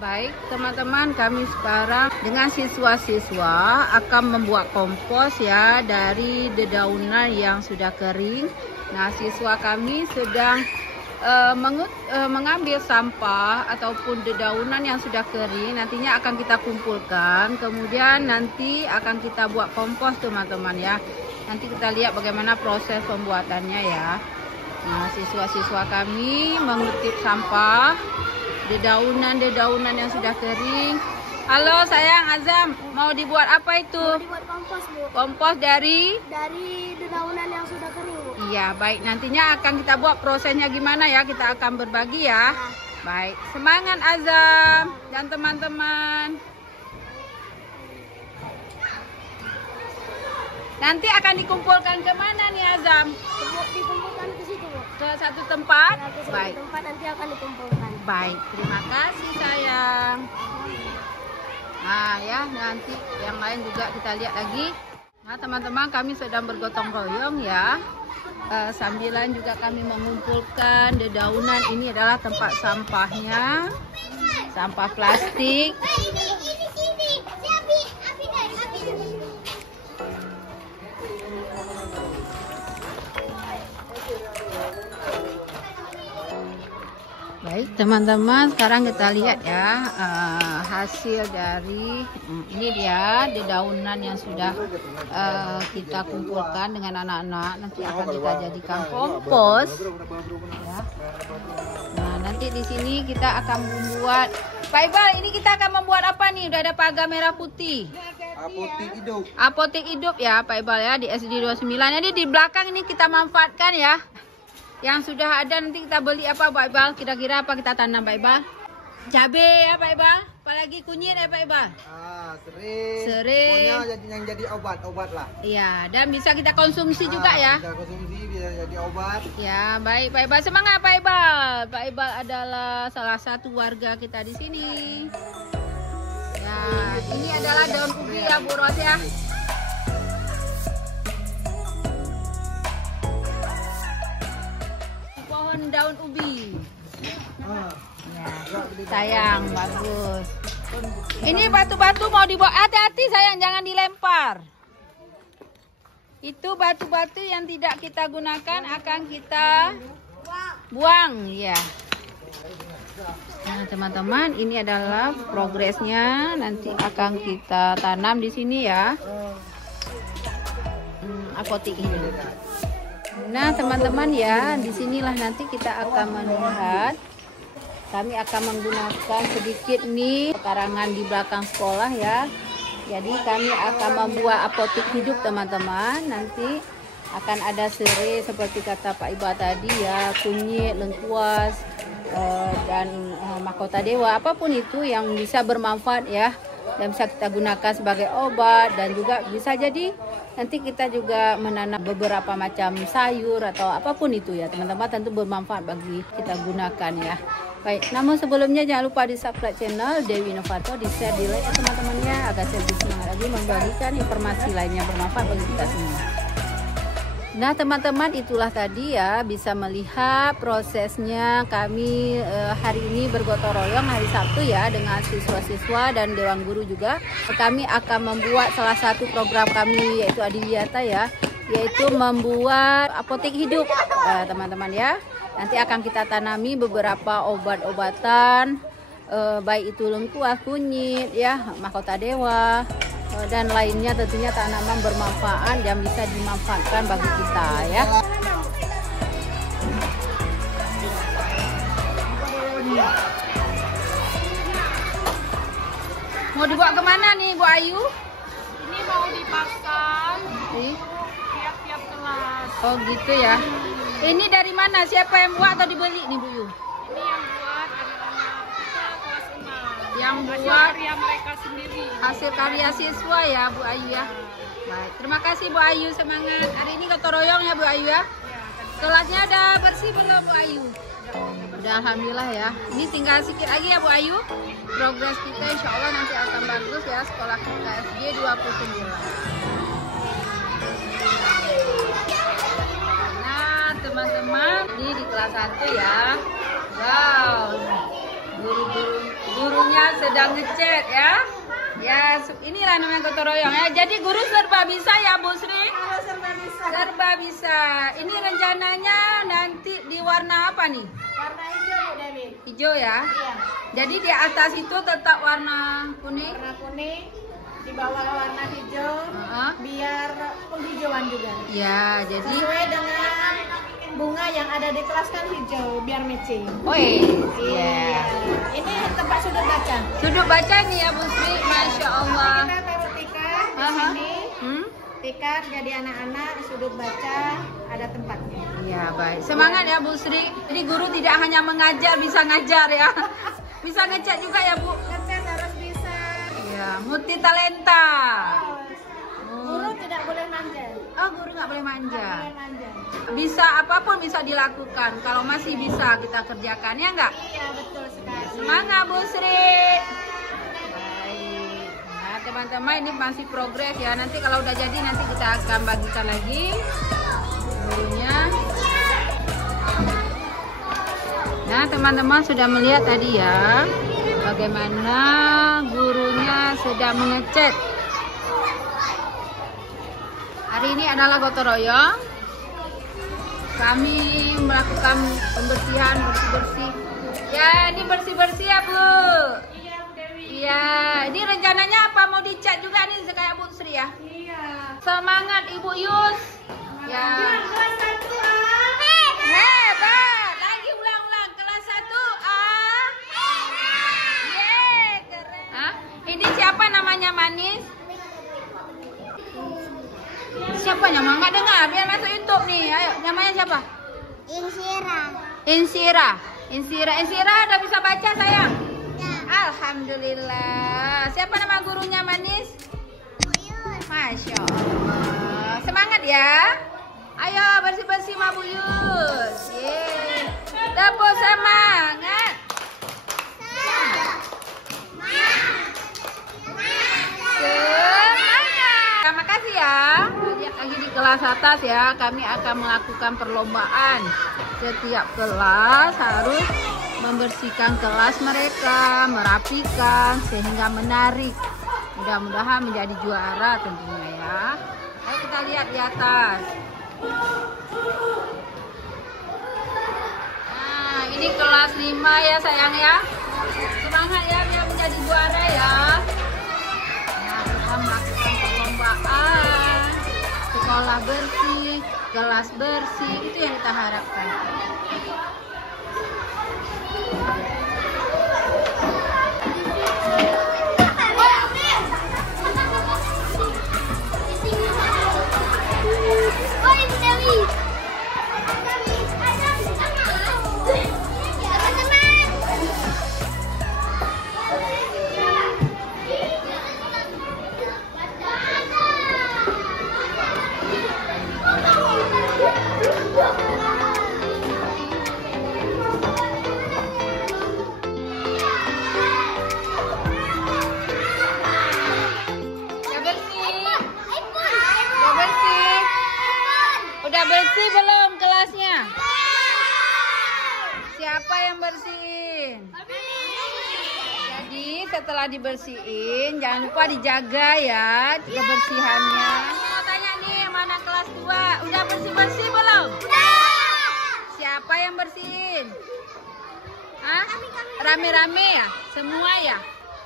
Baik teman-teman, kami sekarang dengan siswa-siswa akan membuat kompos ya dari dedaunan yang sudah kering. Nah, siswa kami sedang mengambil sampah ataupun dedaunan yang sudah kering. Nantinya akan kita kumpulkan, kemudian nanti akan kita buat kompos teman-teman ya. Nanti kita lihat bagaimana proses pembuatannya ya. Nah, siswa-siswa kami mengutip sampah dedaunan yang sudah kering. Halo sayang Azam, mau dibuat apa itu? Mau dibuat kompos, Bu. Kompos dari dedaunan yang sudah kering, Bu. Iya, baik. Nantinya akan kita buat prosesnya gimana ya? Kita akan berbagi ya. Baik, semangat Azam dan teman-teman. Nanti akan dikumpulkan kemana nih Azam? Dikumpulkan ke situ, Bu. Ke satu tempat? Ya, ke satu Baik. tempat nanti akan dikumpulkan. Baik, terima kasih sayang. Nah ya, nanti yang lain juga kita lihat lagi. Nah teman-teman, kami sedang bergotong royong ya. Sambilan juga kami mengumpulkan dedaunan. Ini adalah tempat sampahnya, sampah plastik. Baik teman-teman, sekarang kita lihat ya hasil dari ini dia dedaunan yang sudah kita kumpulkan dengan anak-anak. Nanti akan kita jadikan kompos ya. Nah nanti di sini kita akan membuat, Pak Iqbal, ini kita akan membuat apa nih? Udah ada pagar merah putih. Apotik hidup. Apotik hidup ya Pak Iqbal ya, di SD 29. Jadi di belakang ini kita manfaatkan ya. Yang sudah ada nanti kita beli apa Pak Iqbal? Kira-kira apa kita tanam Pak Iqbal? Cabai ya Pak Iqbal? Apalagi kunyit ya Pak Iqbal? Serai. Serai. Pokoknya yang jadi obat lah. Iya, dan bisa kita konsumsi juga ya. Bisa konsumsi, bisa jadi obat. Ya, baik Pak Iqbal. Semangat Pak Iqbal. Pak Iqbal adalah salah satu warga kita di sini. Ya, ini adalah daun ubi ya Bu Ros ya. Pohon daun ubi. Ya, sayang, bagus. Ini batu-batu mau dibawa, hati-hati sayang, jangan dilempar. Itu batu-batu yang tidak kita gunakan akan kita buang ya. Nah teman-teman, ini adalah progresnya. Nanti akan kita tanam di sini ya. Apotik ini. Nah teman-teman ya, disinilah nanti kita akan melihat. Kami akan menggunakan sedikit nih pekarangan di belakang sekolah ya. Jadi kami akan membuat apotik hidup teman-teman. Nanti akan ada serai seperti kata Pak Iqbal tadi ya, kunyit, lengkuas, dan mahkota dewa. Apapun itu yang bisa bermanfaat ya. Dan bisa kita gunakan sebagai obat, dan juga bisa jadi nanti kita juga menanam beberapa macam sayur atau apapun itu ya teman-teman, tentu bermanfaat bagi kita gunakan ya. Baik, namun sebelumnya jangan lupa di subscribe channel Dewi Inovator, di share, di like teman-temannya agar saya lebih semangat lagi membagikan informasi lainnya bermanfaat bagi kita semua. Nah teman-teman, itulah tadi ya, bisa melihat prosesnya kami hari ini bergotong royong hari Sabtu ya dengan siswa-siswa dan Dewan Guru juga. Kami akan membuat salah satu program kami yaitu Adiwiyata ya, yaitu membuat apotik hidup teman-teman ya. Nanti akan kita tanami beberapa obat-obatan, baik itu lengkuas, kunyit ya, mahkota dewa, dan lainnya, tentunya tanaman bermanfaat yang bisa dimanfaatkan bagi kita ya. Mau dibawa kemana nih Bu Ayu? Ini mau dipasang Nih. tiap-tiap kelas. Oh gitu ya. Ini dari mana? Siapa yang buat atau dibeli nih Bu Yu? Ini yang buat anak-anak kita kelas 6. Yang Hasil buat karya mereka sendiri. hasil karya siswa ya Bu Ayu ya. Baik, terima kasih Bu Ayu, semangat. Hari ini gotong royong ya Bu Ayu ya. Kelasnya udah bersih belum Bu Ayu? Udah alhamdulillah ya. Ini tinggal sedikit lagi ya Bu Ayu. Progres kita insya Allah nanti akan bagus ya, sekolah kita SD 29. Nah teman-teman, ini di kelas 1 ya. Wow, Gurunya sedang ngecat ya. Ya, inilah namanya gotong royong ya. Jadi guru serba bisa ya, Bu Sri? Serba bisa. Serba bisa. Ini rencananya nanti di warna apa nih? Warna hijau, Bu Dewi. Hijau ya. Iya. Jadi di atas itu tetap warna kuning. Warna kuning, di bawah warna hijau, biar penghijauan juga. Ya, jadi Sesuai dengan bunga yang ada di kelas kan hijau, biar matching. iya. Ini tempat sudut baca. Sudut baca nih ya, Bu Sri. Masya Allah. Kita taruh tikar di sini. Tikar jadi anak-anak sudut baca ada tempatnya. Ya, baik. Semangat ya, Bu Sri. Jadi guru tidak hanya mengajar, bisa ngajar ya. Bisa ngecat juga ya, Bu. Ngecat harus bisa. Ya, multi talenta. Guru tidak boleh manja. Oh, guru nggak boleh manja. Nggak boleh manja. Bisa apapun bisa dilakukan. Kalau masih bisa kita kerjakan ya nggak? Iya, betul sekali. Semangat, Bu Sri. Baik. Nah, teman-teman ini masih progres ya. Nanti kalau udah jadi nanti kita akan bagikan lagi gurunya. Nah, teman-teman sudah melihat tadi ya bagaimana gurunya sedang mengecat. Hari ini adalah gotong royong. Kami melakukan pembersihan, bersih-bersih. Ya, ini bersih-bersih ya, Bu. Iya, Bu Dewi. Iya, ini rencananya apa mau dicat juga nih kayak Bu Sri ya? Iya. Semangat Ibu Yus. Ya. Kelas 1A. Hebat. Lagi ulang-ulang kelas 1A. Yeay, keren. Hah? Ini siapa namanya manis? Siapa nama? Nggak dengar, biar masuk YouTube nih. Ayo, namanya siapa? Insira udah bisa baca sayang? Ya. Alhamdulillah. Siapa nama gurunya manis? Masya Allah. Semangat ya. Ayo bersih-bersih Ma Bu Yus. Yeay. Tepuk semangat. Terima kasih ya. Lagi di kelas atas ya, kami akan melakukan perlombaan. Setiap kelas harus membersihkan kelas mereka, merapikan sehingga menarik. Mudah-mudahan menjadi juara tentunya ya. Ayo kita lihat di atas. Nah, ini kelas 5 ya sayang ya. Semangat ya biar menjadi juara ya. Nah, kita melakukan perlombaan. Sekolah bersih, kelas bersih, itu yang kita harapkan. Udah bersih belum kelasnya? Siapa yang bersihin? Jadi setelah dibersihin jangan lupa dijaga ya kebersihannya. Mau tanya nih mana kelas 2? Udah bersih-bersih belum? Siapa yang bersihin? Hah? Rame-rame ya? Semua ya?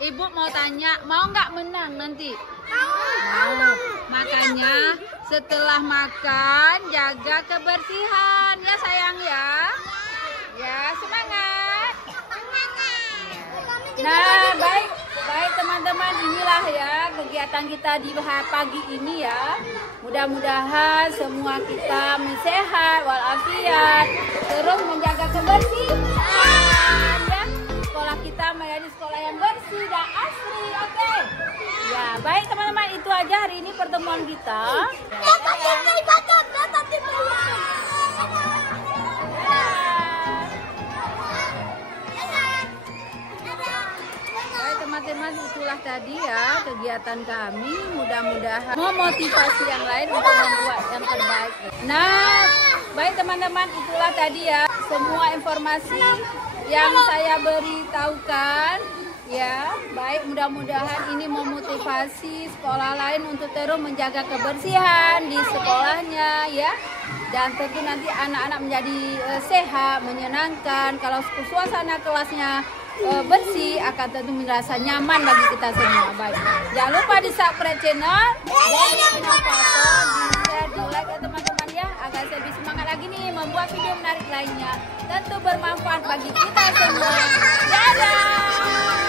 Ibu mau tanya, mau nggak menang nanti? Mau. Makanya setelah makan jaga kebersihan ya sayang ya. Ya semangat. Nah baik teman-teman, inilah ya kegiatan kita di pagi ini ya. Mudah-mudahan semua kita sehat walafiat, terus menjaga kebersihan ya. Sekolah kita menjadi sekolah yang bersih dan asri, oke? Ya, baik teman-teman, itu aja hari ini pertemuan kita. Baik teman-teman, itulah tadi ya kegiatan kami. Mudah-mudahan memotivasi yang lain untuk membuat yang terbaik. Nah, baik teman-teman, itulah tadi ya semua informasi yang saya beritahukan. Ya, baik, mudah-mudahan ini memotivasi sekolah lain untuk terus menjaga kebersihan di sekolahnya ya. Dan tentu nanti anak-anak menjadi sehat, menyenangkan. Kalau suasana kelasnya bersih akan tentu merasa nyaman bagi kita semua. Baik, jangan lupa di subscribe channel dan di share, di like ya teman-teman ya, agar saya lebih semangat lagi nih membuat video menarik lainnya. Tentu bermanfaat bagi kita semua. Dadah.